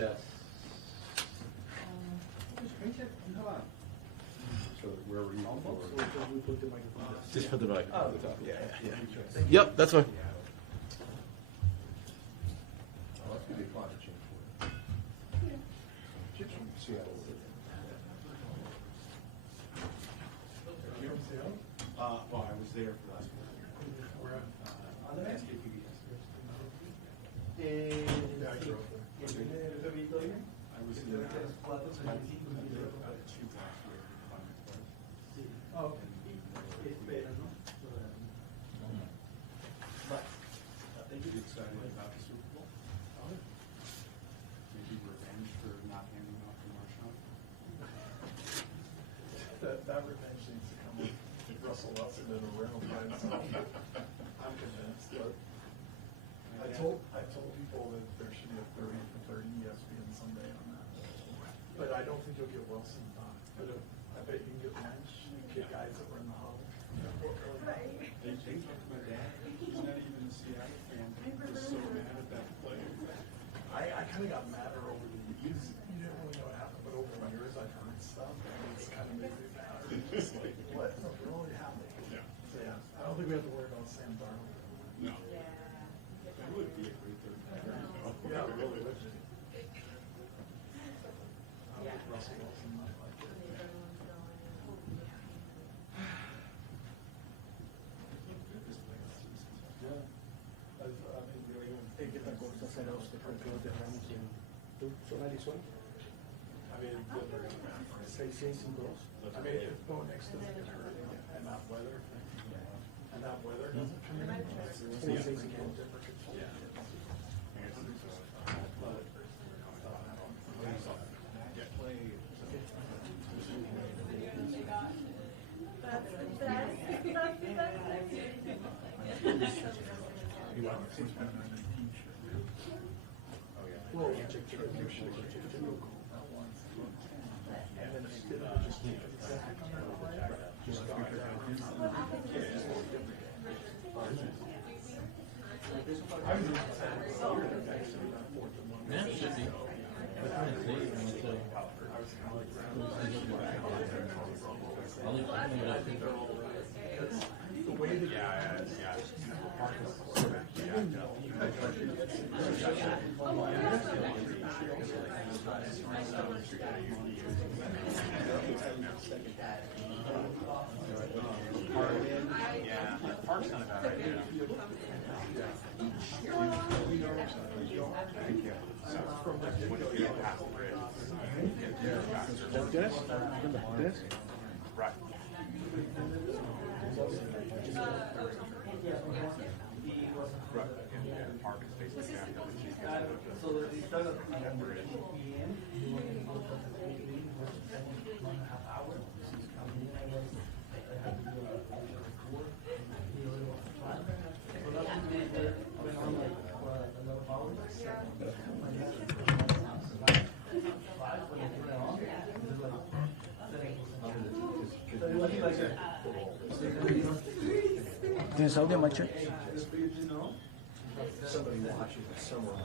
Yes. So where were you? Just for the right. Oh, Yeah. Yep, that's fine. Oh, that's gonna be fun to change for. Kids from Seattle. Well, I was there for the last one. On the next I was there. Oh, Pretty excited about the Super Bowl. Maybe revenge for not handing off the Marshall. That revenge needs to come with Russell Wilson in a room by himself. I'm convinced, but I told people that there should be a 30 for 30 ESPN someday on that. But I don't think you'll get Wilson done. But I bet you can get Lynch, get guys that were in the huddle. They talked to my dad. He's not even a Seattle fan. He was so mad at that play. I kind of got madder over the years. You didn't really know what happened, but over the years I've heard stuff, and it's kind of made me mad. It's like, what really happened? Yeah. So yeah, I don't think we have to worry about Sam Darnold. No. That would be a great third. Yeah, it really would. I think Russell Wilson might like it. I mean, if Bo Nix doesn't get hurt and that weather doesn't come in, it's a different control. Yeah. Well, you should get and then just keep it exact. Just go down. I was Yeah, it should be. the way that Park's not a bad idea. Right. Park is basically ¿Tienes audio, macho? Somebody watching it somewhere.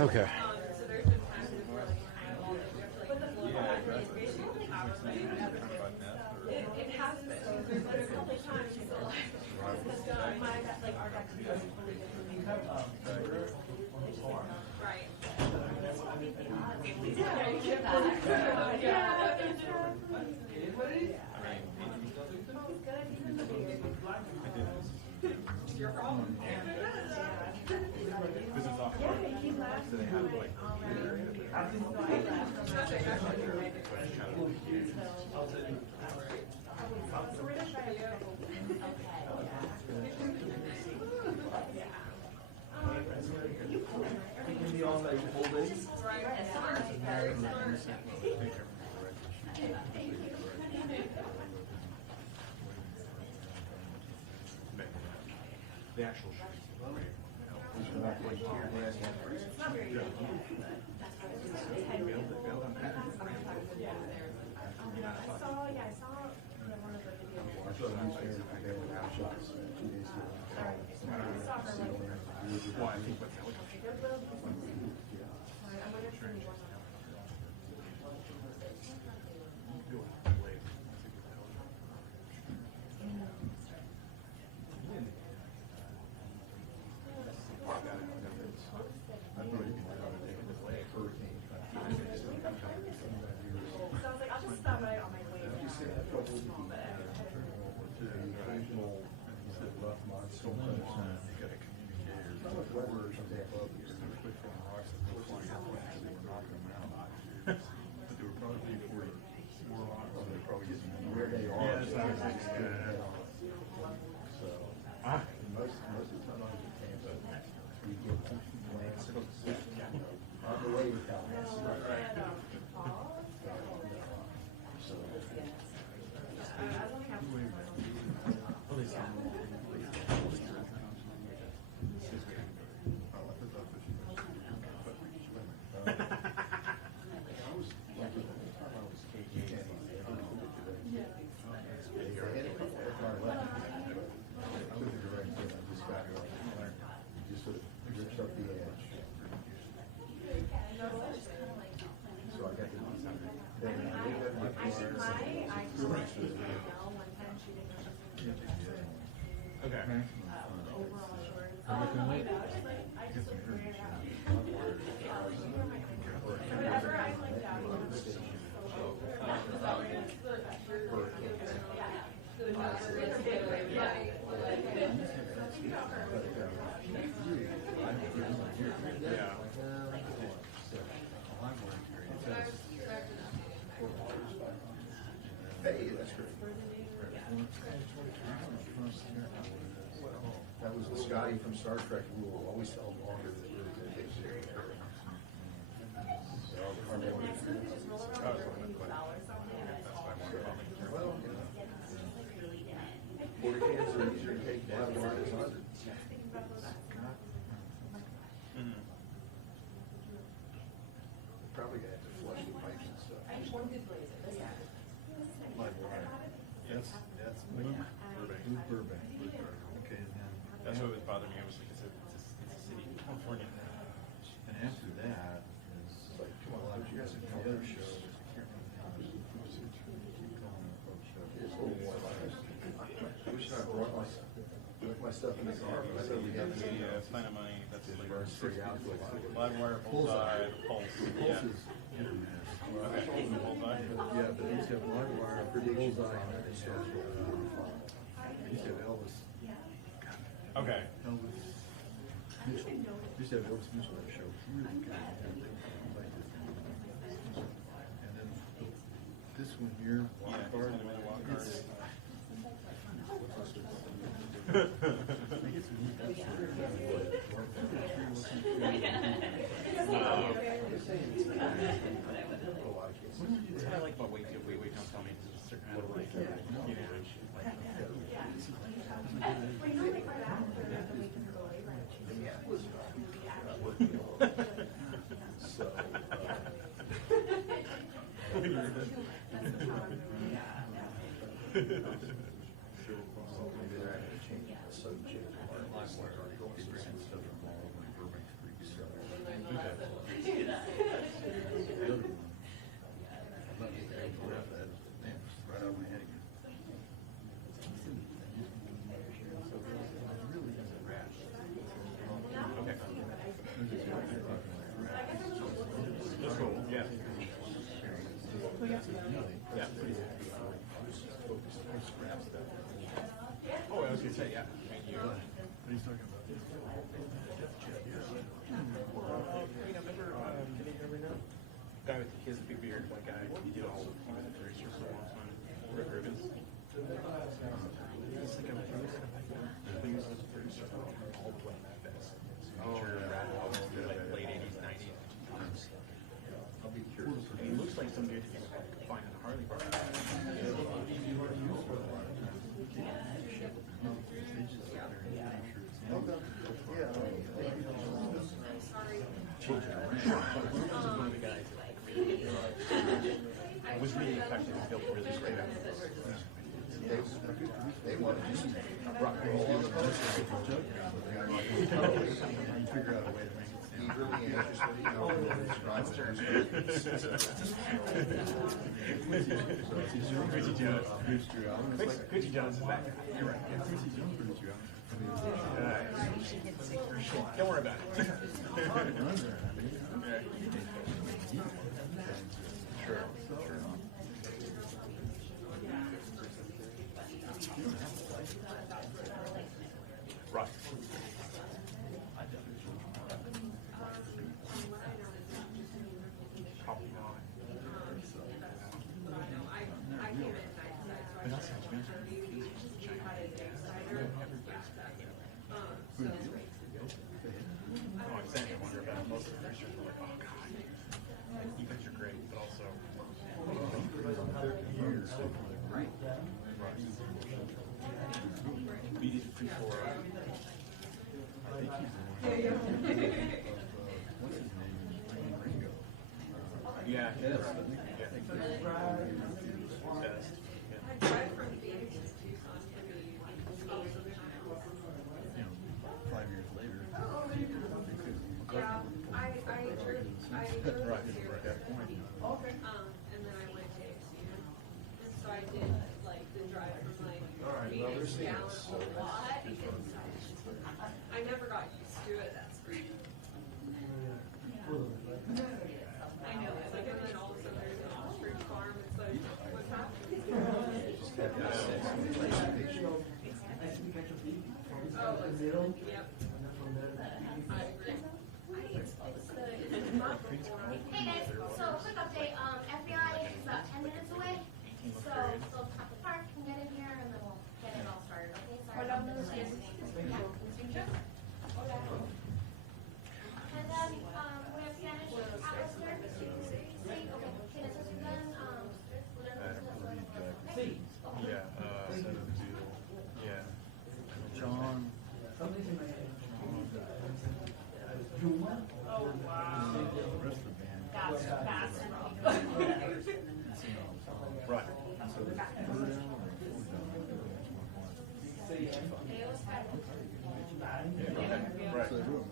Okay. because it's off. So they have like The actual show. Where they are. Most of the time I'm in Tampa, we get plants on the way with Tallahassee. So. Hey, that's great. That was the Scotty from Star Trek rule, always held longer than it really did. Well, you know, 40 cans are easier to take down than 100. Probably gonna have to flush the pipes and stuff. That's Burbank. Burbank. Okay, and then. That's what was bothering me. I was like, it's a city in California. And after that is Like, come on, you guys have the come other other show. shows. It's a little more like, I wish I brought my stuff in the car, but I said we have to. Planet Money, that's Just like burn straight out to like. live wire, bullseye, pulse. The Pulse is hit or miss. Okay, bullseye. Yeah, but he's got live wire, bullseye, and then he's got Elvis. Okay. Elvis Mitchell. Used to have Elvis Mitchell on the show. Really good. And then this one here, Yeah, wild card. he's gonna be the wild card. It's- I guess we need that sort of, It's kind of like, but wait, don't tell me. It's a certain kind of like, you know, So, maybe they're gonna change the subject. right out of my head again. okay. That's cool, yeah. Yeah. Oh, I was gonna say, yeah. Thank you. What are you talking about? You know, remember, can you hear me now? Coldplay Memphis. Oh, Future yeah. rap album, like late 80s, 90s. I'll be curious. And he looks like some dude you could find in a Harley bar. One of the guys that like really was really effective and built really straight up. They want to just rock and roll. Figure out a way to make it He really anxious, but he knows what he's driving. Quincy Jones. Bruce Drew Allen. It's like, Quincy Jones is that guy. You're right. Yeah. Quincy Jones produced Drew Allen. Don't worry about it. Sure. Right. Probably not. But that's not bad. Oh, I'm saying I wonder about most of the research. We're like, oh god, like, you guys are great, but also. We did it before. I think he's the one. What's his name? Ringo. Yeah. Yes. Yeah. Best. I drive from Phoenix-Tucson can be awesome. 5 years later. Yeah, I drove Right, here. at that point. Okay. And then I went to ASU. And so I did like the drive from like Phoenix down a lot. I never got used to it. That's great. I know. It's like, and then all of a sudden there's an ostrich farm. It's like, what's happening? Just have that sense of anticipation. Oh, yep. I agree. Hey guys, so quick update, FBI is about 10 minutes away, so they'll have the park and get in here and then we'll get it all started, okay? Sorry about the delay. Yeah. And then, we have Spanish Atlas there. Sí, okay. ¿Tienes eso bien? Yeah. Yeah. John. Oh, wow. The rest of the band. That's fast. Right. So it's third down or fourth down? Right. So they do it.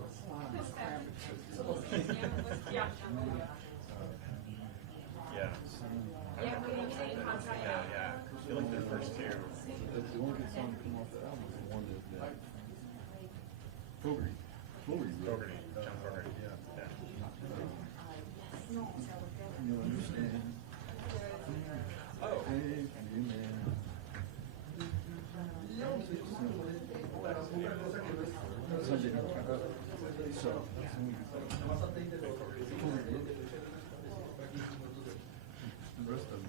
Yeah. Yeah. Yeah, we need to stay in contact. Yeah. I feel like their first two. The one good song to come off the album was the one that Fogarty. Fogarty. John Fogarty. Yeah. Yeah. You'll understand. Oh. Hey, you man. Sunday night. So, the rest of them.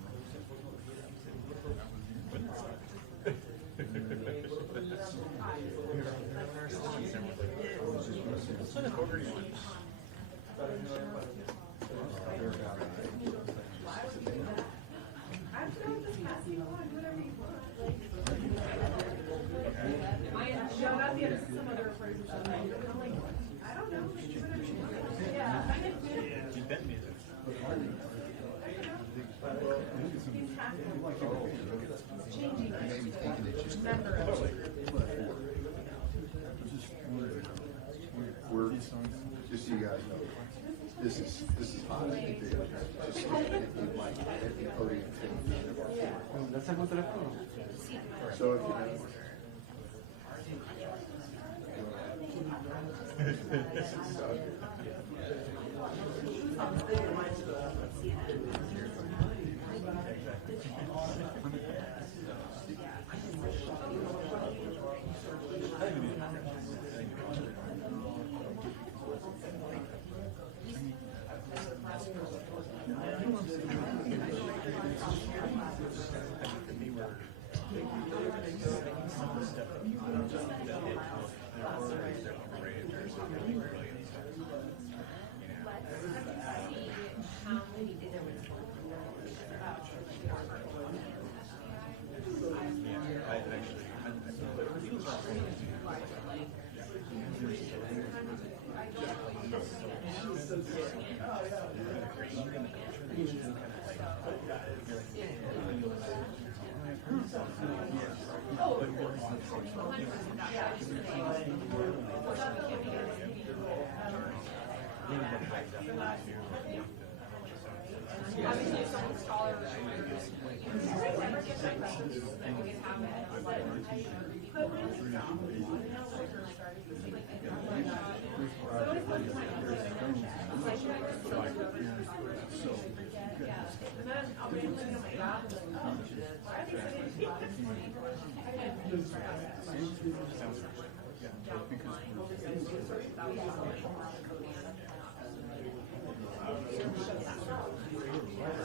What's the Fogarty one? He's been music. Maybe thinking it's just we're just so you guys know, this is hot. Just it might be podium thing. So if you know. really brilliant stuff. You know. How many did there was Yeah, I actually, he was also obviously someone's taller than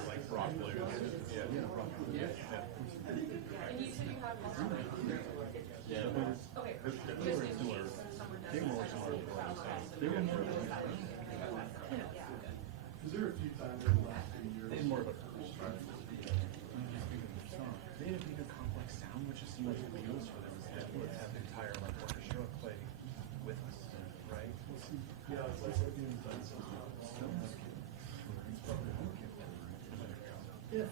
like rock blues. Yeah. And you said you have Yeah. okay. They were similar. They were more similar to what I was saying. They were more. Is there a few times in the last few years? They had more of a. They had a bigger complex sound, which just seemed like appeals for them instead of have the entire like orchestra play with us, right? Yeah, it's like being done something. Yeah.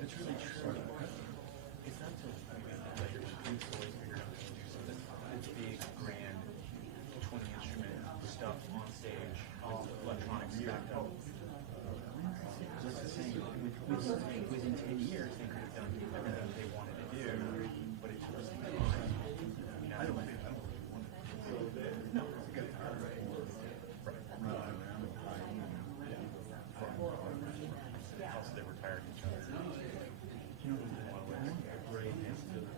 It's really true. It's not so like you're just doing stories figuring out how to do something. It's big, grand, 20 instrument stuff on stage, all electronic stacked up. Just the same. Within 10 years, they could have done everything they wanted to do, but it took some time. You know, I don't really want to. No, it's a good part, right? Also, they were tired of each other. You know, right next to the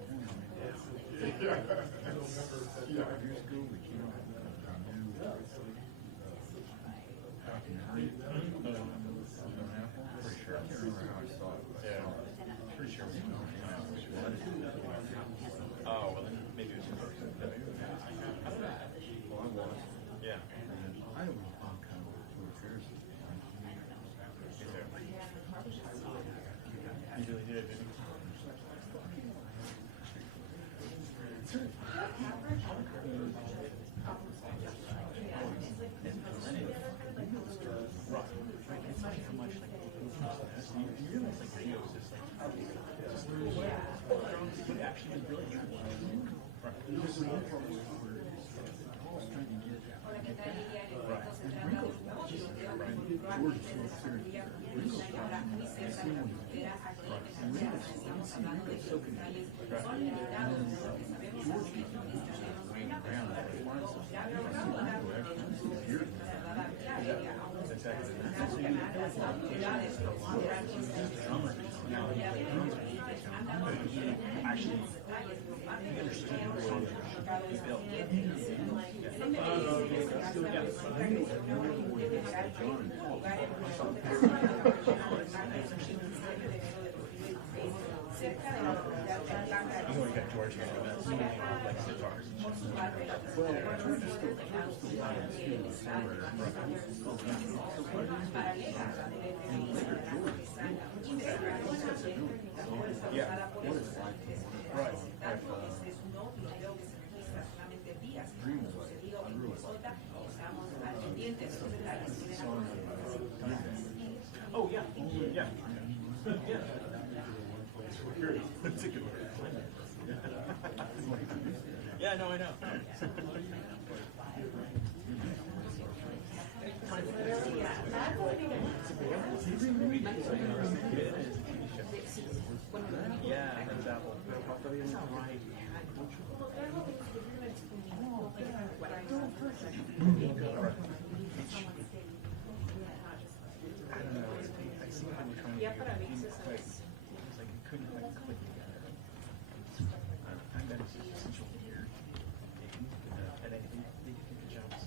pretty sure. Yeah. Pretty sure. Oh, well then maybe it was in person. Yeah. I was kind of embarrassing. You really did, didn't you? Right. It's funny how much like you realize like radio is just like it actually is really true. Right. Actually, he understood the song that he built. You only got George here, that's like guitars and yeah. Right. Oh yeah. Yeah. Yeah. It's a good word. Yeah, no, I know. Yeah, that's Apple. Right. I don't know. I see how we're trying to do it. It's like it couldn't like click together. I bet it's just essential here. And I think they did good jobs.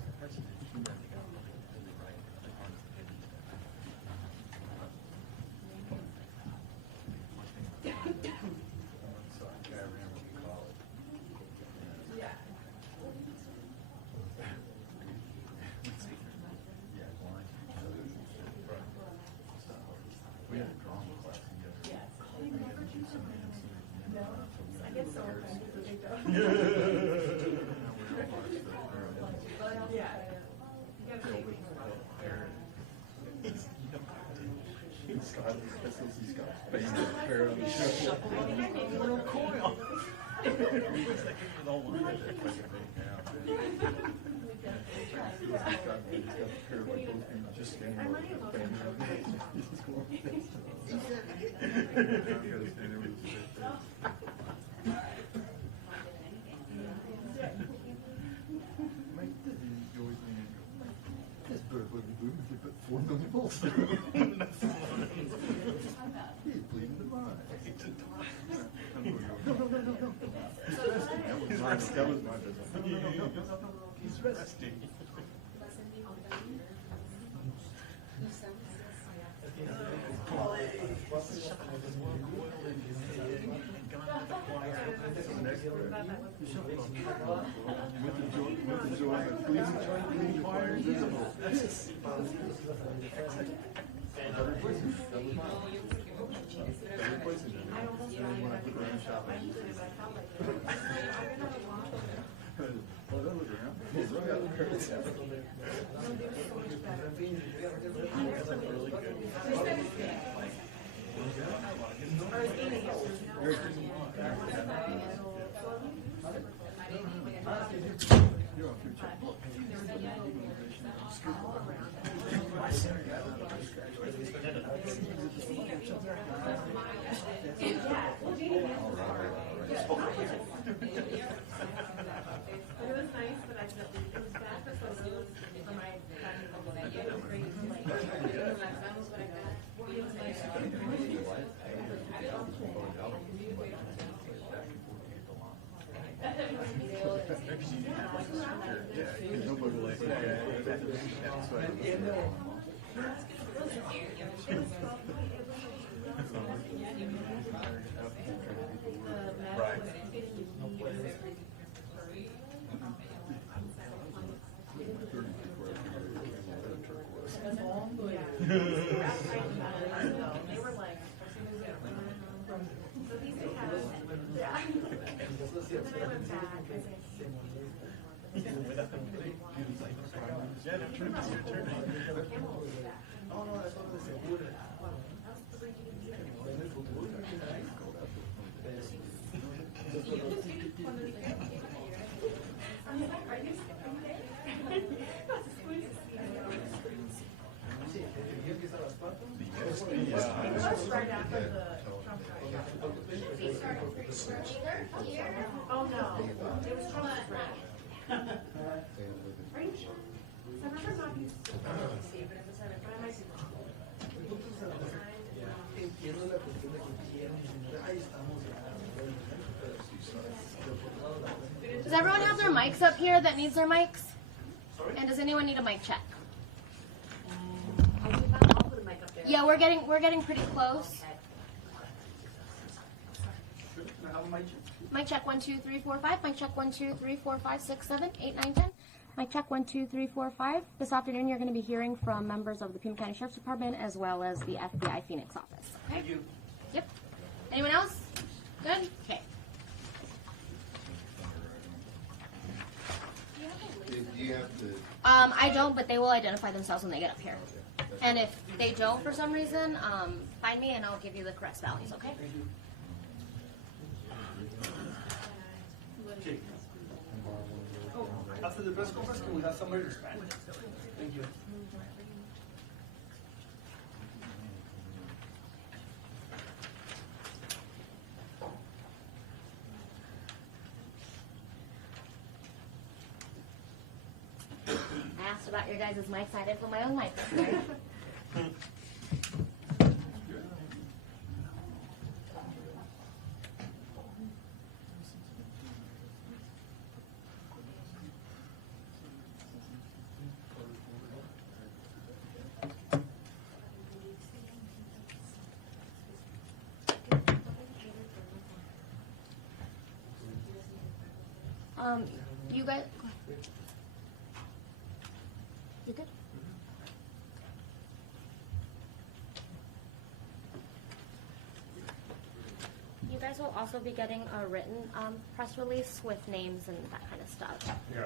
get so offended that they don't. Yeah. You gotta say things about it. Scott, I still see Scott's face up there on the show. Little coil. He was like, "You don't want it." He's got the hair like those people just standing over there. He's just going like this. I've got to stand there with his face. Mike, you always lean in and go, this bird wouldn't boom if you put 4 million volts through it. He's bleeding the mind. That was my business. He's resting. With the joy of bleeding choir visible. Every place is every place is when I put around shopping. Well, that was around. He's right out there. Really good. You're off your checkbook. But it was nice, but I felt it was bad for photos for my practical, but I did great. Like, that was what I got. It was nice. Yeah, because nobody likes that. That's why Right. They were like, so these they have, yeah. And then I went back, I was like, Yeah, no, turn, it's your turn. right after the Trump Oh, no, it was Trump's friend. Are you sure? I remember not being so see, but at the time, but I might be wrong. Entiendo la cuestión de que quieren generar, ahí estamos Does everyone have their mics up here that needs their mics? And does anyone need a mic check? Yeah, we're getting pretty close. Mic check 1, 2, 3, 4, 5. Mic check 1, 2, 3, 4, 5, 6, 7, 8, 9, 10. Mic check 1, 2, 3, 4, 5. This afternoon you're going to be hearing from members of the Pima County Sheriff's Department as well as the FBI Phoenix office. Okay? Thank you. Yep. Anyone else? Good? Okay. Do you have to? I don't, but they will identify themselves when they get up here. And if they don't for some reason, find me and I'll give you the correct spellings, okay? Okay. After the press conference, can we have somebody in Spanish? Thank you. I asked about your guys' mics. I did for my own mic. Right? You guys, go ahead. You good? You guys will also be getting a written press release with names and that kind of stuff. Yeah.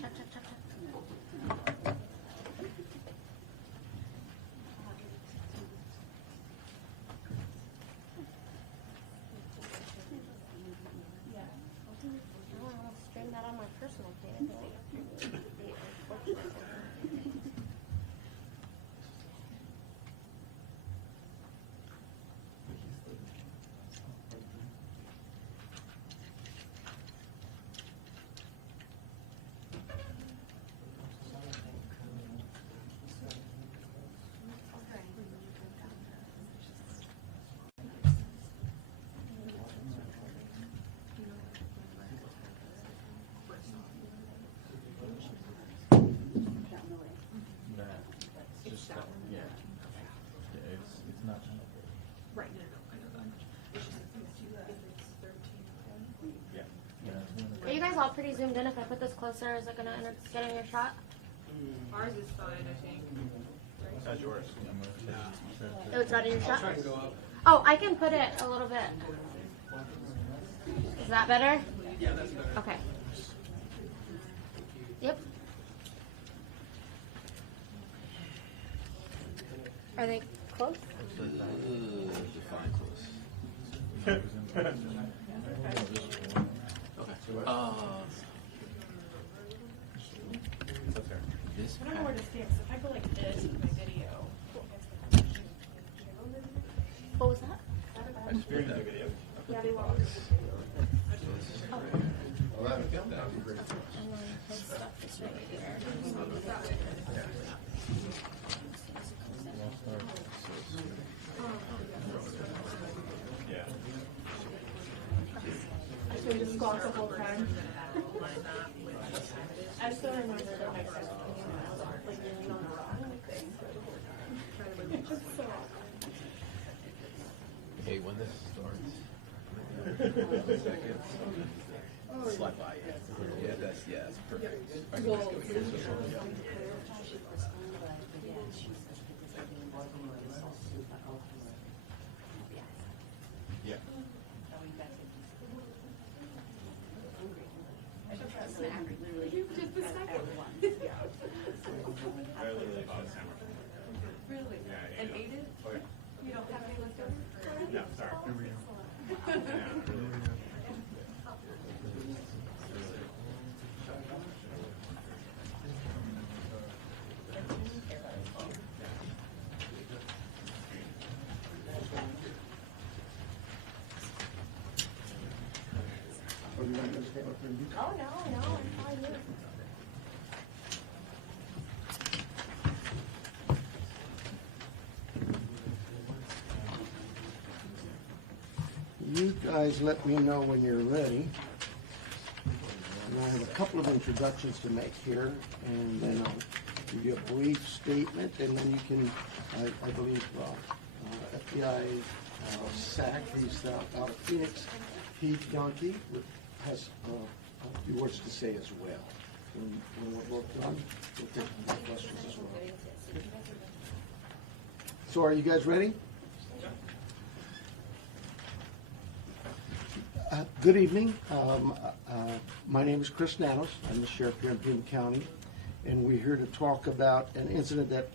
Check, check, check, check. I want to stream that on my personal page. Just that, yeah. Yeah, it's not. Right, no, I know that. It's just if it's 13. Yeah. Yeah. Are you guys all pretty zoomed in? If I put this closer, is it going to get in your shot? Ours is fine, I think. That's yours. Oh, it's not in your shot? Try to go up. Oh, I can put it a little bit. Is that better? Yeah, that's better. Okay. Yep. Are they close? I don't know where to stand, 'cause if I go like this with my video. What was that? I just made that video. Yeah, they want. Well, that would be great. And then his stuff is right here. Yeah. So we just squawk the whole time. I just don't remember the next time. Like leaning on the rock thing. It's just so awkward. Okay, when this starts, seconds, slide by you. Yeah, that's perfect. I can just go here. Yeah. I literally bought a sandwich. Really? Yeah, And yeah. ate it? Oh, yeah. You don't have any leftovers? No, sorry. Here we go. Yeah, really. Oh, you want to just come up there and do that? Oh, no, I'm fine here. You guys let me know when you're ready. And I have a couple of introductions to make here, and then I'll give you a brief statement, and then you can, I believe, FBI SAC, he's out of Phoenix, Pete Yankee, has a few words to say as well. When we're both done, we'll take some questions as well. So are you guys ready? Good evening. My name is Chris Nanos. I'm the sheriff here in Pima County, and we're here to talk about an incident that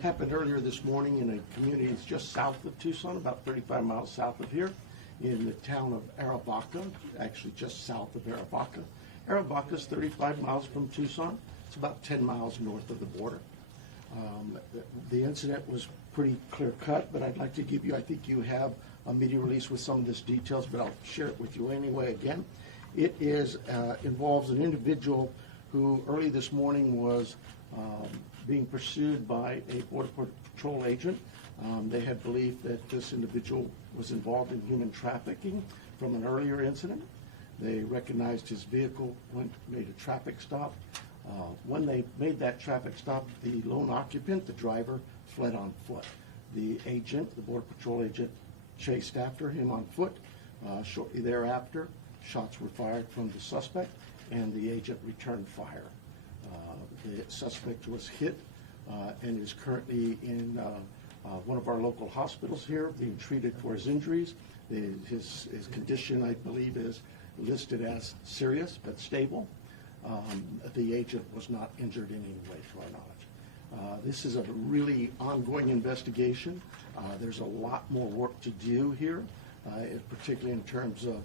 happened earlier this morning in a community that's just south of Tucson, about 35 miles south of here, in the town of Arivaca, actually just south of Arivaca. Arivaca is 35 miles from Tucson. It's about 10 miles north of the border. The incident was pretty clear cut, but I'd like to give you, I think you have a media release with some of this details, but I'll share it with you anyway again. It involves an individual who early this morning was being pursued by a Border Patrol agent. They had believed that this individual was involved in human trafficking from an earlier incident. They recognized his vehicle, made a traffic stop. When they made that traffic stop, the lone occupant, the driver, fled on foot. The agent, the Border Patrol agent, chased after him on foot. Shortly thereafter, shots were fired from the suspect, and the agent returned fire. The suspect was hit and is currently in one of our local hospitals here, being treated for his injuries. His condition, I believe, is listed as serious but stable. The agent was not injured in any way, to our knowledge. This is a really ongoing investigation. There's a lot more work to do here, particularly in terms of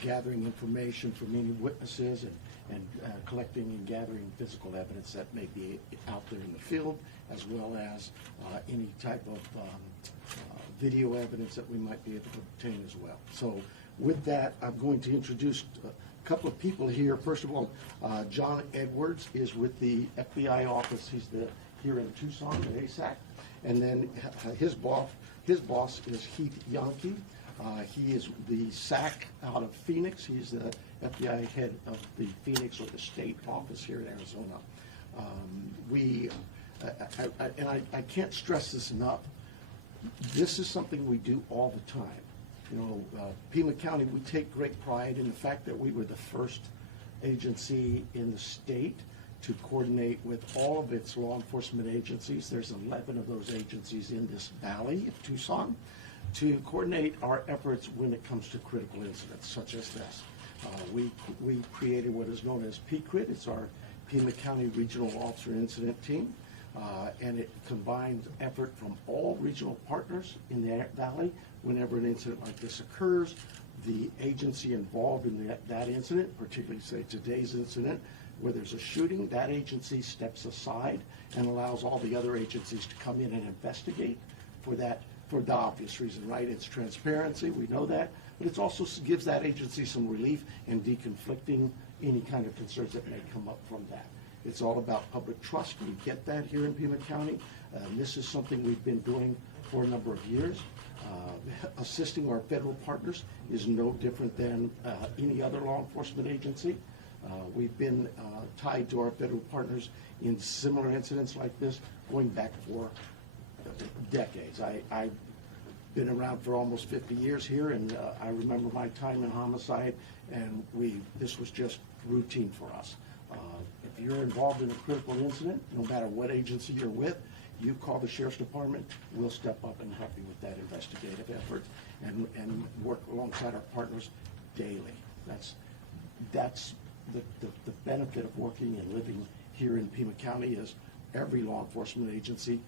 gathering information from any witnesses and collecting and gathering physical evidence that may be out there in the field, as well as any type of video evidence that we might be able to obtain as well. So with that, I'm going to introduce a couple of people here. First of all, John Edwards is with the FBI office. He's here in Tucson, at ASAC. And then his boss is Heath Yankee. He is the SAC out of Phoenix. He's the FBI head of the Phoenix, or the state office here in Arizona. I can't stress this enough. This is something we do all the time. You know, Pima County, we take great pride in the fact that we were the first agency in the state to coordinate with all of its law enforcement agencies. There's 11 of those agencies in this valley of Tucson, to coordinate our efforts when it comes to critical incidents such as this. We created what is known as PCRIT. It's our Pima County Regional Officer Incident Team, and it combines effort from all regional partners in the valley. Whenever an incident like this occurs, the agency involved in that incident, particularly say today's incident, where there's a shooting, that agency steps aside and allows all the other agencies to come in and investigate for that, for the obvious reason, right? It's transparency, we know that, but it also gives that agency some relief in deconflicting any kind of concerns that may come up from that. It's all about public trust. We get that here in Pima County. This is something we've been doing for a number of years. Assisting our federal partners is no different than any other law enforcement agency. We've been tied to our federal partners in similar incidents like this going back for decades. I've been around for almost 50 years here, and I remember my time in homicide, and this was just routine for us. If you're involved in a critical incident, no matter what agency you're with, you call the Sheriff's Department, we'll step up and help you with that investigative effort and work alongside our partners daily. That's the benefit of working and living here in Pima County. Is every law enforcement agency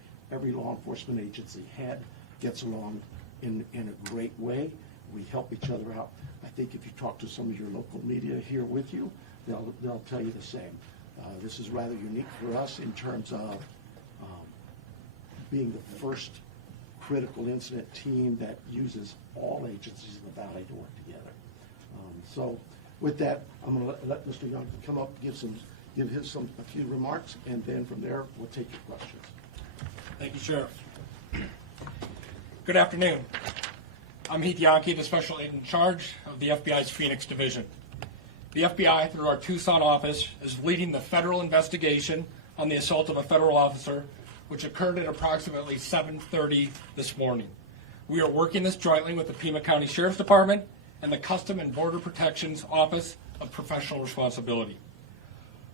head gets along in a great way. We help each other out. I think if you talk to some of your local media here with you, they'll tell you the same. This is rather unique for us in terms of being the first critical incident team that uses all agencies in the valley to work together. So with that, I'm going to let Mr. Young come up, give a few remarks, and then from there we'll take your questions. Thank you, Sheriff. Good afternoon. I'm Heath Yankee, the Special Agent in charge of the FBI's Phoenix Division. The FBI, through our Tucson office, is leading the federal investigation on the assault of a federal officer, which occurred at approximately 7:30 this morning. We are working this jointly with the Pima County Sheriff's Department and the Custom and Border Protection's Office of Professional Responsibility.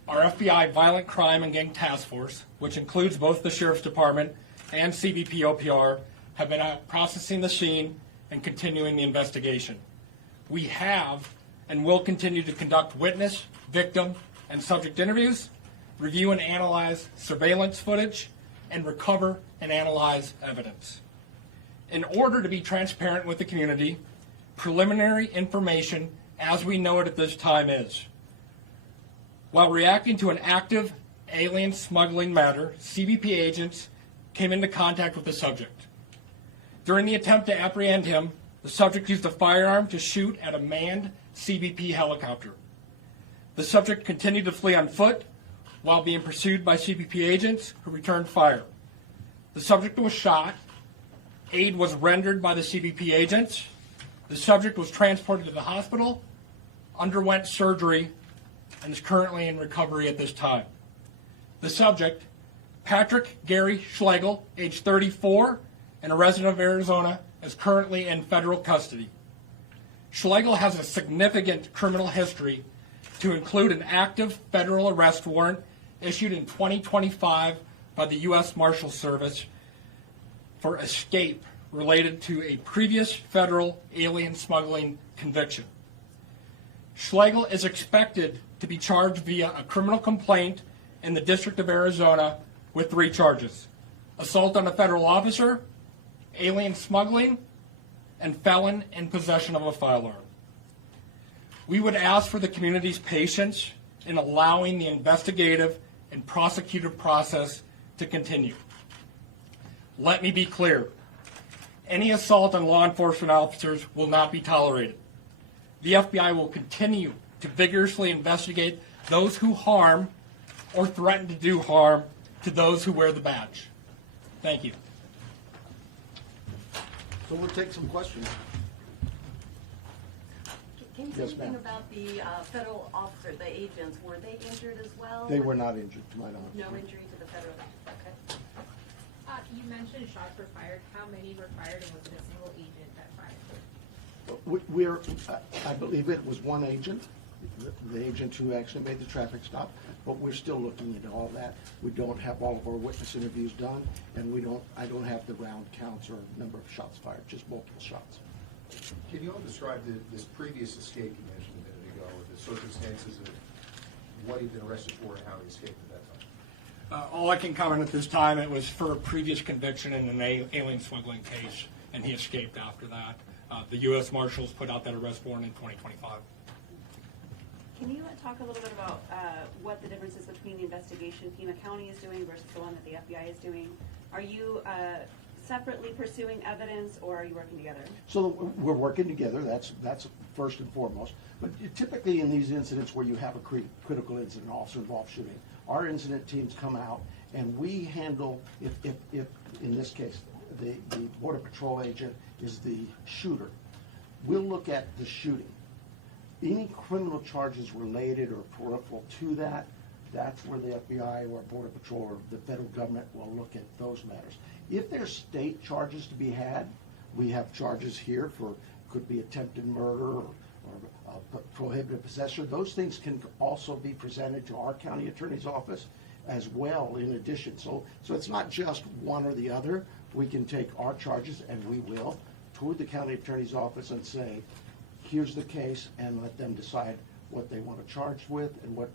Our FBI Violent Crime and Gang Task Force, which includes both the Sheriff's Department and CBP OPR, have been out processing the scene and continuing the investigation. We have and will continue to conduct witness, victim, and subject interviews, review and analyze surveillance footage, and recover and analyze evidence. In order to be transparent with the community, preliminary information as we know it at this time is: while reacting to an active alien smuggling matter, CBP agents came into contact with the subject. During the attempt to apprehend him, the subject used a firearm to shoot at a manned CBP helicopter. The subject continued to flee on foot while being pursued by CBP agents who returned fire. The subject was shot. Aid was rendered by the CBP agents. The subject was transported to the hospital, underwent surgery, and is currently in recovery at this time. The subject, Patrick Gary Schlegel, age 34, and a resident of Arizona, is currently in federal custody. Schlegel has a significant criminal history to include an active federal arrest warrant issued in 2025 by the U.S. Marshals Service for escape related to a previous federal alien smuggling conviction. Schlegel is expected to be charged via a criminal complaint in the District of Arizona with 3 charges: assault on a federal officer, alien smuggling, and felon in possession of a firearm. We would ask for the community's patience in allowing the investigative and prosecutive process to continue. Let me be clear. Any assault on law enforcement officers will not be tolerated. The FBI will continue to vigorously investigate those who harm or threaten to do harm to those who wear the badge. Thank you. So we'll take some questions. Can you say Yes, anything ma'am. about the federal officer, the agents? Were they injured as well? They were not injured, to my knowledge. No injury to the federal, okay. You mentioned shots were fired. How many were fired, and was it a single agent that fired? We're, I believe it was one agent, the agent who actually made the traffic stop, but we're still looking into all that. We don't have all of our witness interviews done, and I don't have the round counts or number of shots fired, just multiple shots. Can you all describe this previous escape you mentioned a minute ago, or the circumstances of what he'd been arrested for and how he escaped at that time? All I can comment at this time, it was for a previous conviction in an alien smuggling case, and he escaped after that. The U.S. Marshals put out that arrest warrant in 2025. Can you talk a little bit about what the difference is between the investigation Pima County is doing versus the one that the FBI is doing? Are you separately pursuing evidence, or are you working together? So we're working together, that's first and foremost. But typically in these incidents where you have a critical incident, officer-involved shooting, our incident teams come out and we handle, if in this case, the Border Patrol agent is the shooter, we'll look at the shooting. Any criminal charges related or peripheral to that, that's where the FBI or Border Patrol or the federal government will look at those matters. If there's state charges to be had, we have charges here for, could be attempted murder or prohibited possession. Those things can also be presented to our county attorney's office as well in addition. So it's not just one or the other. We can take our charges, and we will, toward the county attorney's office and say, here's the case, and let them decide what they want to charge with and what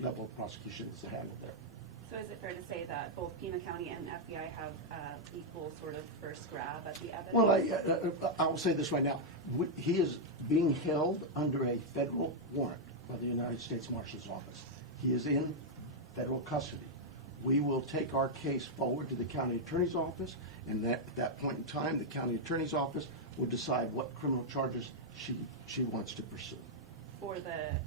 level of prosecution is handled there. So is it fair to say that both Pima County and FBI have equal sort of first grab at the evidence? Well, I will say this right now. He is being held under a federal warrant by the United States Marshal's Office. He is in federal custody. We will take our case forward to the county attorney's office, and at that point in time, the county attorney's office will decide what criminal charges she wants to pursue. For the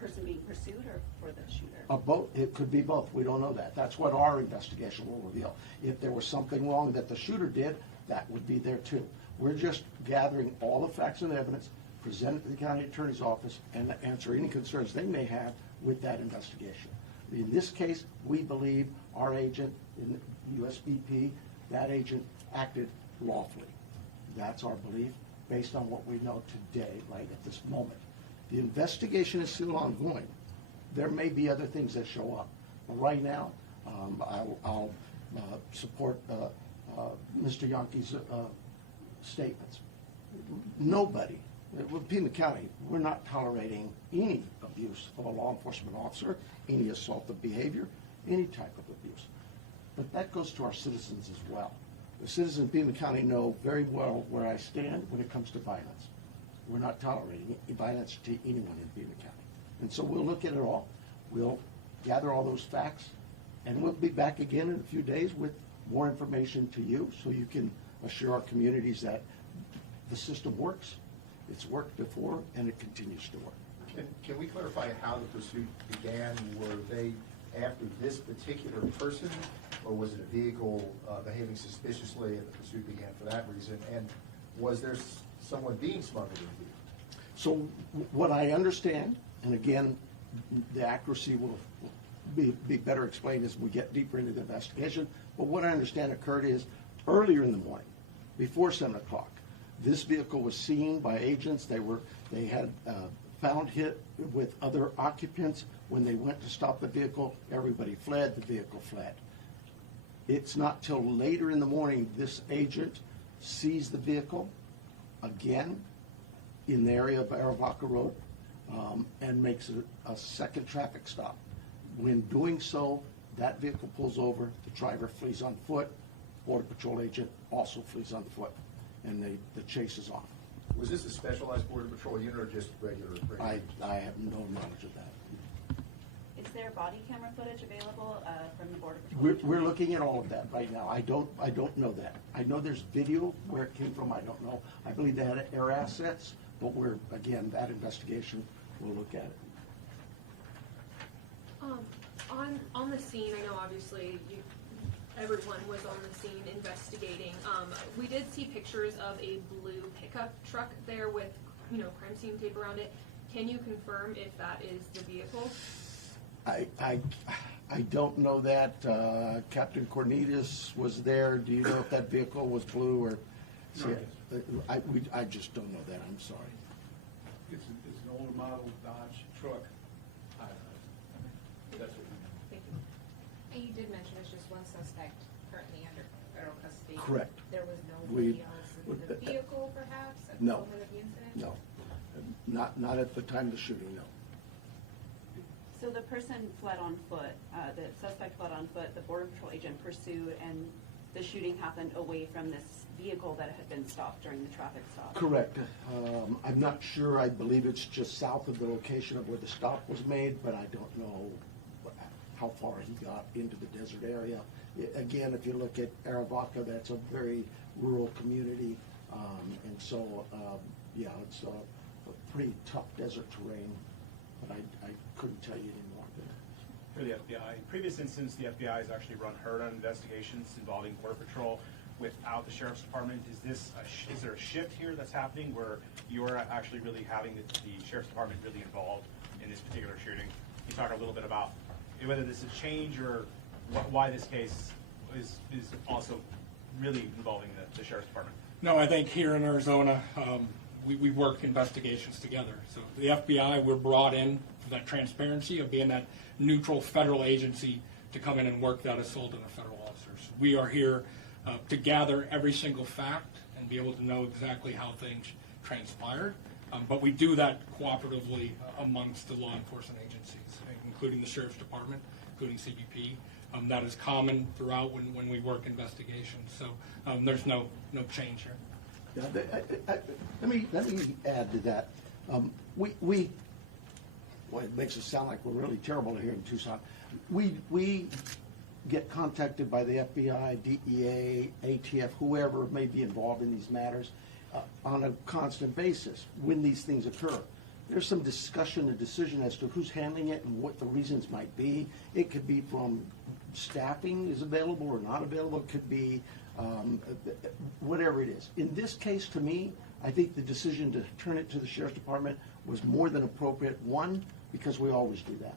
person being pursued or for the shooter? Both. It could be both. We don't know that. That's what our investigation will reveal. If there was something wrong that the shooter did, that would be there too. We're just gathering all the facts and evidence, present it to the county attorney's office, and answer any concerns they may have with that investigation. In this case, we believe our agent in USBP, that agent acted lawfully. That's our belief based on what we know today, right at this moment. The investigation is still ongoing. There may be other things that show up. But right now, I'll support Mr. Yankee's statements. Nobody, with Pima County, we're not tolerating any abuse of a law enforcement officer, any assaultive behavior, any type of abuse. But that goes to our citizens as well. The citizens of Pima County know very well where I stand when it comes to violence. We're not tolerating violence to anyone in Pima County. And so we'll look at it all. We'll gather all those facts, and we'll be back again in a few days with more information to you so you can assure our communities that the system works. It's worked before, and it continues to work. Can we clarify how the pursuit began? Were they after this particular person, or was it a vehicle behaving suspiciously and the pursuit began for that reason? And was there someone being smuggled in the vehicle? So what I understand, and again, the accuracy will be better explained as we get deeper into the investigation, but what I understand occurred is earlier in the morning, before 7 o'clock, This vehicle was seen by agents. They had found hit with other occupants. When they went to stop the vehicle, everybody fled. The vehicle fled. It's not till later in the morning this agent sees the vehicle again in the area of Arivaca Road and makes a second traffic stop. When doing so, that vehicle pulls over, the driver flees on foot, Border Patrol agent also flees on foot, and the chase is on. Was this a specialized Border Patrol unit or just regular? I have no knowledge of that. Is there body camera footage available from the Border Patrol? We're looking at all of that right now. I don't know that. I know there's video. Where it came from, I don't know. I believe they had air assets, but again, that investigation, we'll look at it. On the scene, I know obviously everyone was on the scene investigating. We did see pictures of a blue pickup truck there with, crime scene tape around it. Can you confirm if that is the vehicle? I don't know that. Captain Cornelius was there. Do you know if that vehicle was blue or? No. I just don't know that. I'm sorry. It's an older model Dodge truck. That's what Thank you. And you did mention it's just one suspect currently under federal custody. Correct. There was no We- videos of the vehicle, perhaps, at the No. moment of the incident? No, not at the time of the shooting, no. So the person fled on foot, the suspect fled on foot, the Border Patrol agent pursued, and the shooting happened away from this vehicle that had been stopped during the traffic stop? Correct. I'm not sure. I believe it's just south of the location of where the stop was made, but I don't know how far he got into the desert area. Again, if you look at Arivaca, that's a very rural community, and so, yeah, it's a pretty tough desert terrain, but I couldn't tell you anymore. For the FBI, in previous instances, the FBI has actually run herd-on investigations involving Border Patrol without the Sheriff's Department. Is there a shift here that's happening where you're actually really having the Sheriff's Department really involved in this particular shooting? Can you talk a little bit about whether this is change or why this case is also really involving the Sheriff's Department? No, I think here in Arizona, we work investigations together. So the FBI, we're brought in for that transparency of being that neutral federal agency to come in and work that assault on the federal officers. We are here to gather every single fact and be able to know exactly how things transpired. But we do that cooperatively amongst the law enforcement agencies, including the Sheriff's Department, including CBP. That is common throughout when we work investigations. So there's no change here. Yeah, let me add to that. Well, it makes it sound like we're really terrible here in Tucson. We get contacted by the FBI, DEA, ATF, whoever may be involved in these matters on a constant basis when these things occur. There's some discussion and decision as to who's handling it and what the reasons might be. It could be from staffing is available or not available. It could be whatever it is. In this case, to me, I think the decision to turn it to the Sheriff's Department was more than appropriate. One, because we always do that.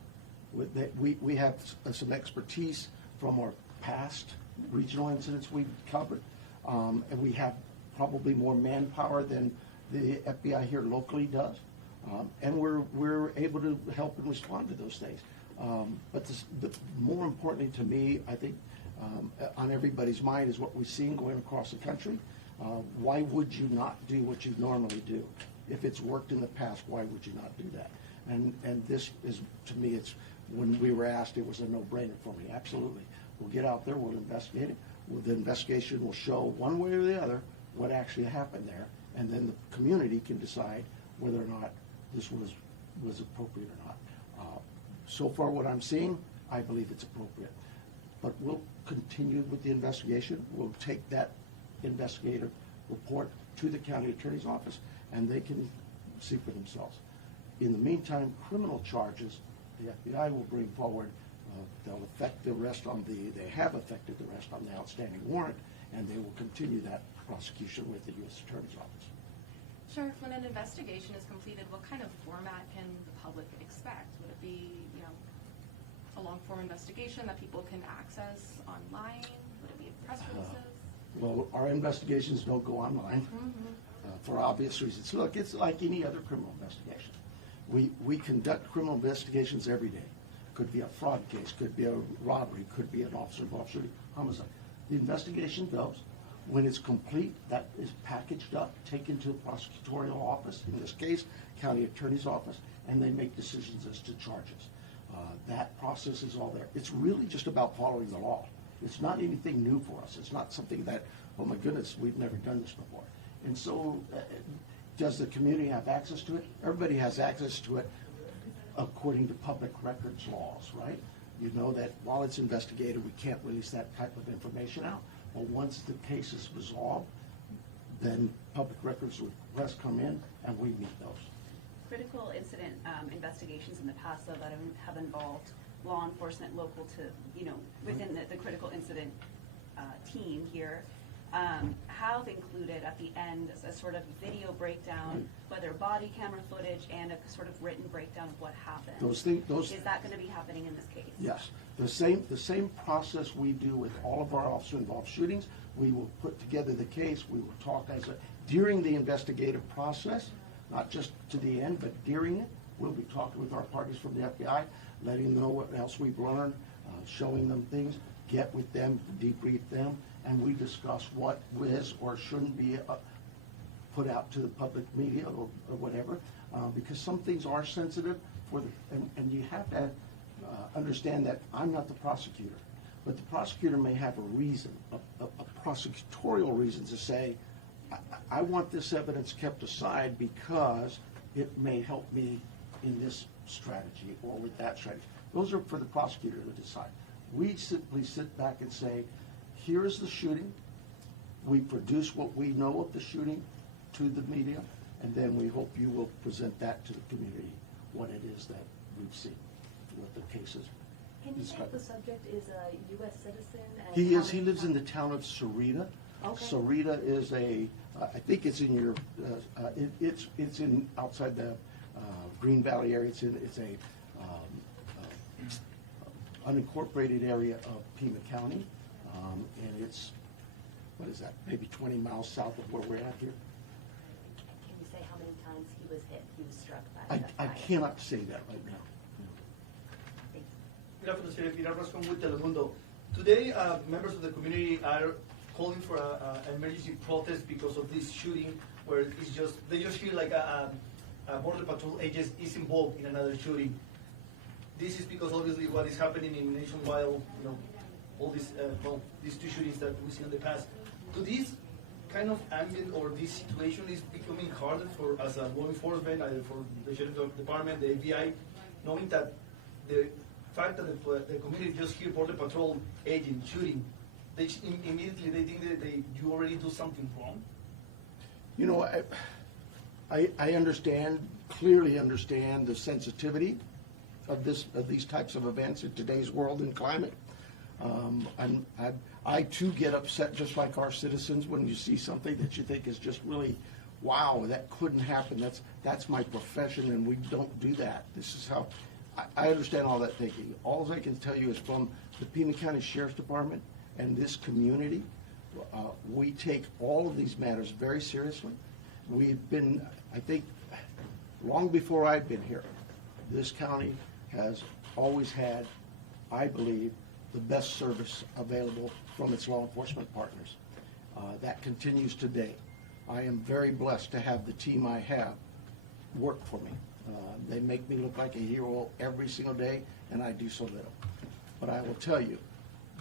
We have some expertise from our past regional incidents we've covered, and we have probably more manpower than the FBI here locally does, and we're able to help and respond to those things. But more importantly to me, I think on everybody's mind is what we're seeing going across the country. Why would you not do what you normally do? If it's worked in the past, why would you not do that? And this is, to me, it's when we were asked, it was a no-brainer for me. Absolutely. We'll get out there, we'll investigate it. The investigation will show one way or the other what actually happened there, and then the community can decide whether or not this was appropriate or not. So far, what I'm seeing, I believe it's appropriate. But we'll continue with the investigation. We'll take that investigative report to the county attorney's office, and they can see for themselves. In the meantime, criminal charges, the FBI will bring forward. They'll affect the arrest they have affected the arrest on the outstanding warrant, and they will continue that prosecution with the U.S. Attorney's Office. Sheriff, when an investigation is completed, what kind of format can the public expect? Would it be, a long-form investigation that people can access online? Would it be press releases? Well, our investigations don't go online. for obvious reasons. Look, it's like any other criminal investigation. We conduct criminal investigations every day. Could be a fraud case, could be a robbery, could be an officer-involved shooting, homicide. The investigation goes. When it's complete, that is packaged up, taken to the prosecutorial office, in this case, county attorney's office, and they make decisions as to charges. That process is all there. It's really just about following the law. It's not anything new for us. It's not something that, oh my goodness, we've never done this before. And so, does the community have access to it? Everybody has access to it according to public records laws, right? You know that while it's investigated, we can't release that type of information out. But once the case is resolved, then public records requests come in and we meet those. Critical incident investigations in the past, though, that have involved law enforcement local to, within the critical incident team here, have included at the end a sort of video breakdown, whether body camera footage and a sort of written breakdown of what happened. Those is that going to be happening in this case? Yes. The same process we do with all of our officer-involved shootings. We will put together the case. We will talk during the investigative process, not just to the end, but during it. We'll be talking with our parties from the FBI, letting them know what else we've learned, showing them things, get with them, debrief them, and we discuss what is or shouldn't be put out to the public media or whatever, because some things are sensitive and you have to understand that I'm not the prosecutor, but the prosecutor may have a reason, a prosecutorial reason to say, I want this evidence kept aside because it may help me in this strategy or with that strategy. Those are for the prosecutor to decide. We simply sit back and say, here's the shooting. We produce what we know of the shooting to the media, and then we hope you will present that to the community, what it is that we've seen, what the case is. Can you say if the subject is a U.S. citizen? And He is. He lives in the town of Sarita. Okay. Sarita is I think it's in your, it's in outside the Green Valley area. It's a unincorporated area of Pima County, and it's, what is that, maybe 20 miles south of where we're at here? Can you say how many times he was hit, he was struck by that? I cannot say that right now. Good afternoon, Senator Pilar Rascon with Telemundo. Today, members of the community are calling for an emergency protest because of this shooting, where they just feel like a border patrol agent is involved in another shooting. This is because obviously what is happening in nationwide, all these these two shootings that we see in the past. To this kind of ambient or this situation is becoming harder for as a law enforcement, either for the sheriff department, the FBI, knowing that the fact that the community just hear border patrol agent shooting, they immediately they think that you already do something wrong. I understand, clearly understand the sensitivity of these types of events in today's world and climate. I too get upset just like our citizens when you see something that you think is just really, wow, that couldn't happen. That's my profession and we don't do that. This is how, I understand all that thinking. All I can tell you is from the Pima County Sheriff's Department and this community, we take all of these matters very seriously. We've been, I think, long before I've been here, this county has always had, I believe, the best service available from its law enforcement partners. That continues today. I am very blessed to have the team I have work for me. They make me look like a hero every single day, and I do so little. But I will tell you,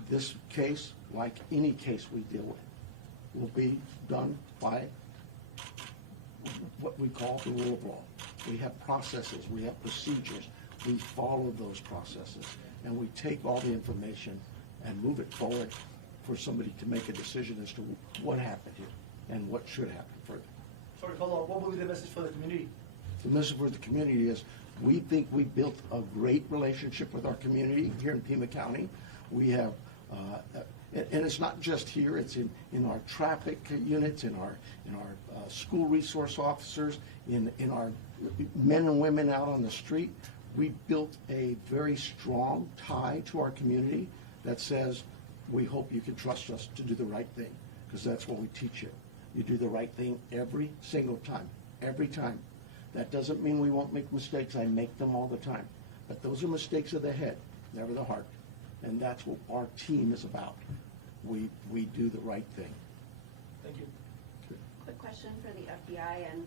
this case, like any case we deal with, will be done by what we call the rule of law. We have processes, we have procedures, we follow those processes, and we take all the information and move it forward for somebody to make a decision as to what happened here and what should happen further. Sorry, follow up. What will be the message for the community? The message for the community is we think we built a great relationship with our community here in Pima County. We have, and it's not just here, it's in our traffic units, in our school resource officers, in our men and women out on the street. We built a very strong tie to our community that says, we hope you can trust us to do the right thing, because that's what we teach you. You do the right thing every single time, every time. That doesn't mean we won't make mistakes. I make them all the time. But those are mistakes of the head, never the heart. And that's what our team is about. We do the right thing. Thank you. Quick question for the FBI, and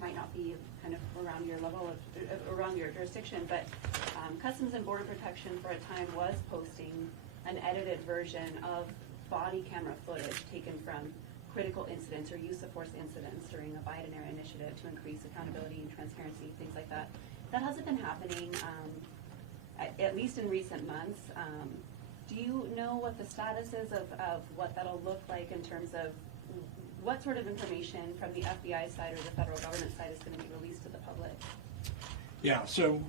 might not be kind of around your level of, around your jurisdiction, but Customs and Border Protection for a time was posting an edited version of body camera footage taken from critical incidents or use of force incidents during a Biden-era initiative to increase accountability and transparency, things like that. That hasn't been happening, at least in recent months. Do you know what the status is of what that'll look like in terms of what sort of information from the FBI side or the federal government side is going to be released to the public? Yeah, so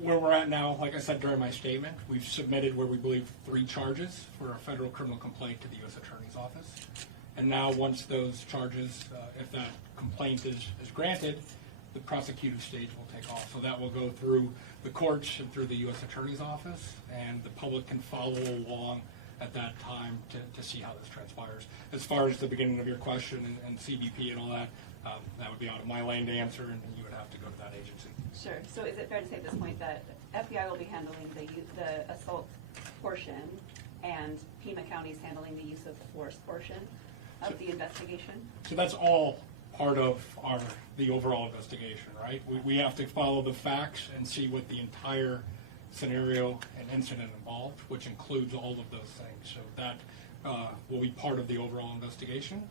where we're at now, like I said during my statement, we've submitted where we believe 3 charges for a federal criminal complaint to the U.S. Attorney's Office. And now once those charges, if that complaint is granted, the prosecutive stage will take off. So that will go through the courts and through the U.S. Attorney's Office, and the public can follow along at that time to see how this transpires. As far as the beginning of your question and CBP and all that, that would be out of my lane to answer, and you would have to go to that agency. Sure. So is it fair to say at this point that FBI will be handling the assault portion and Pima County is handling the use of force portion of the investigation? So that's all part of the overall investigation, right? We have to follow the facts and see what the entire scenario and incident involved, which includes all of those things. So that will be part of the overall investigation.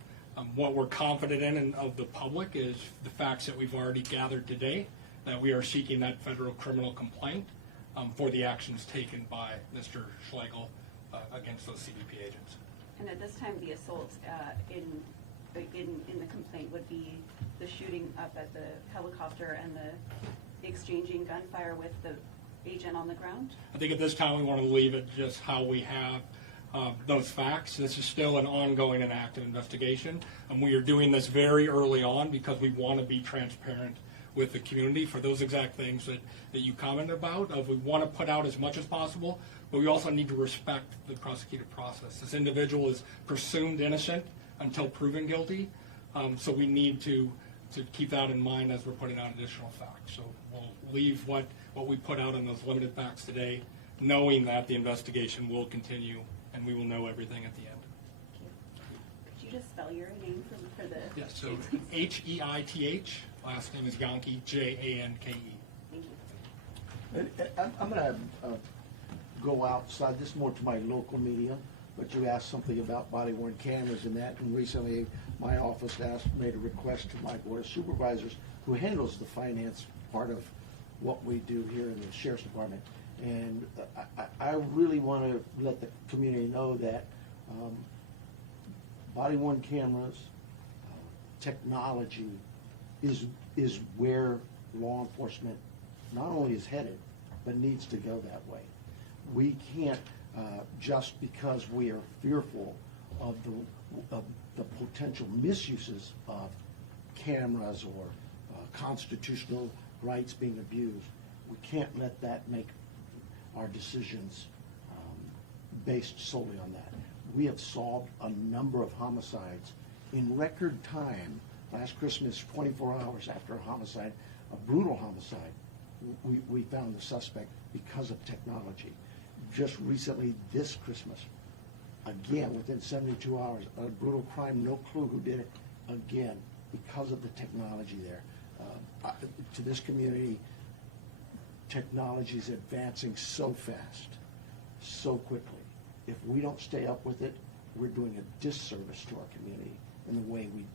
What we're confident in and of the public is the facts that we've already gathered today, that we are seeking that federal criminal complaint for the actions taken by Mr. Schlegel against those CBP agents. And at this time, the assault in the complaint would be the shooting up at the helicopter and the exchanging gunfire with the agent on the ground? I think at this time we want to leave it just how we have those facts. This is still an ongoing and active investigation, and we are doing this very early on because we want to be transparent with the community for those exact things that you commented about. We want to put out as much as possible, but we also need to respect the prosecutive process. This individual is presumed innocent until proven guilty, so we need to keep that in mind as we're putting out additional facts. So we'll leave what we put out on those limited facts today, knowing that the investigation will continue and we will know everything at the end. Could you just spell your name for the... Yes, so H-E-I-T-H, last name is Janke, J-A-N-K-E. Thank you. And I'm going to go outside, this more to my local media, but you asked something about body-worn cameras and that, and recently my office made a request to my board of supervisors who handles the finance part of what we do here in the Sheriff's Department. And I really want to let the community know that body-worn cameras, technology is where law enforcement not only is headed, but needs to go that way. We can't, just because we are fearful of the potential misuses of cameras or constitutional rights being abused, we can't let that make our decisions based solely on that. We have solved a number of homicides in record time. Last Christmas, 24 hours after a homicide, a brutal homicide, we found the suspect because of technology. Just recently, this Christmas, again, within 72 hours, a brutal crime, no clue who did it, again, because of the technology there. To this community, technology is advancing so fast, so quickly. If we don't stay up with it, we're doing a disservice to our community in the way we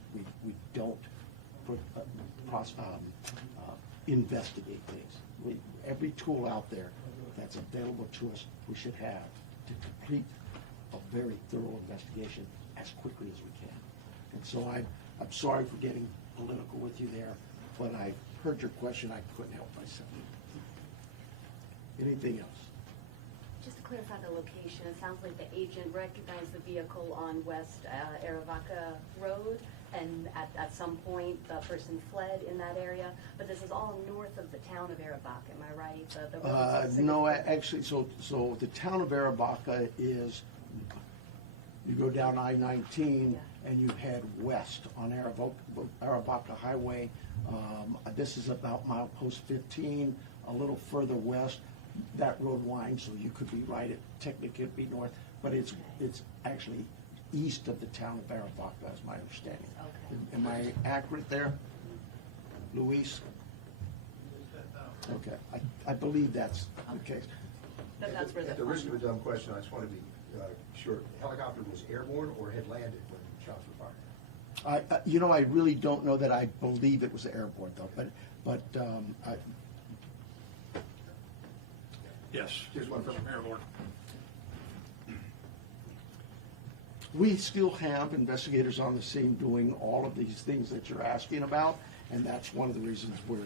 don't investigate things. Every tool out there that's available to us, we should have to complete a very thorough investigation as quickly as we can. And so I'm sorry for getting political with you there, but I heard your question, I couldn't help myself. Anything else? Just to clarify the location, it sounds like the agent recognized the vehicle on West Arivaca Road, and at some point the person fled in that area, but this is all north of the town of Arivaca, am I right? The road No, actually, so the town of Arivaca is, you go down I-19, and you head west on Arivaca Highway. This is about milepost 15, a little further west. That road winds, so you could be right, it technically could be north, but it's actually east of the town of Arivaca, is my understanding. Am I accurate there, Luis? Okay, I believe that's the case. That's where At the risk of a dumb question, I just want to be sure. The helicopter was airborne or had landed when shots were fired? You know, I really don't know that. I believe it was airborne though, but Yes. Here's one from airborne. we still have investigators on the scene doing all of these things that you're asking about, and that's one of the reasons we're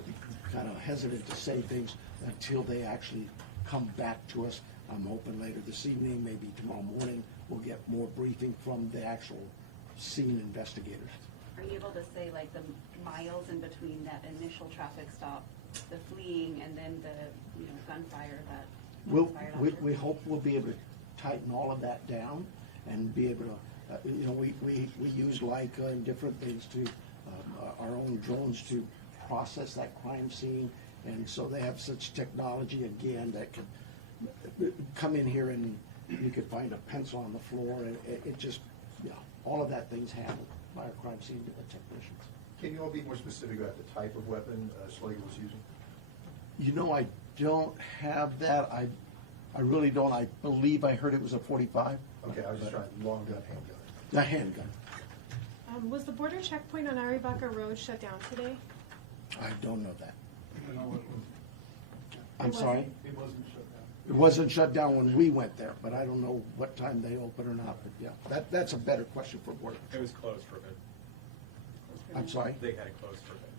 kind of hesitant to say things until they actually come back to us. I'm hoping later this evening, maybe tomorrow morning, we'll get more briefing from the actual scene investigators. Are you able to say like the miles in between that initial traffic stop, the fleeing, and then the gunfire that was fired after? We hope we'll be able to tighten all of that down and be able to, we use Leica and different things to, our own drones to process that crime scene. And so they have such technology, again, that could come in here and you could find a pencil on the floor. It just, all of that thing's handled by our crime scene technicians. Can you all be more specific about the type of weapon Slager was using? You know, I don't have that. I really don't. I believe I heard it was a 45. Okay, I was just trying, long gun, handgun. A handgun. Was the border checkpoint on Arivaca Road shut down today? I don't know that. You know, I'm sorry? it wasn't shut down. It wasn't shut down when we went there, but I don't know what time they open or not. But yeah, that's a better question for Border It Patrol. was closed for a bit. I'm sorry? They had it closed for a bit.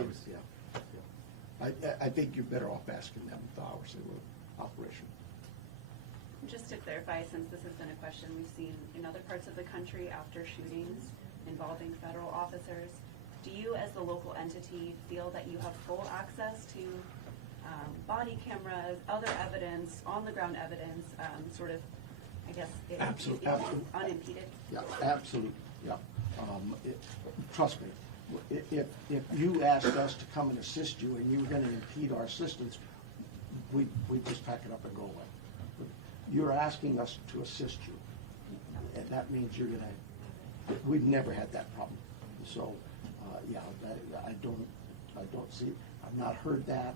Okay. Yeah. I think you're better off asking them the hours they were operational. Just to clarify, since this has been a question we've seen in other parts of the country after shootings involving federal officers, do you as the local entity feel that you have full access to body cameras, other evidence, on-the-ground evidence, sort of, I guess, Absolutely. unimpeded? Yeah, absolutely, yeah. Trust me, if you asked us to come and assist you and you were gonna impede our assistance, we'd just pack it up and go away. But you're asking us to assist you, and that means you're gonna, we've never had that problem. So, yeah, I don't see, I've not heard that.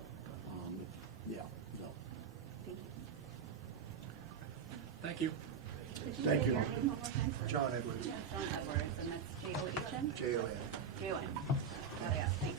Yeah, no. Thank you. Thank you. Thank you. John Edwards. John Edwards, and that's J-O-H-N? J-O-N. J-O-N. Oh, yeah, thank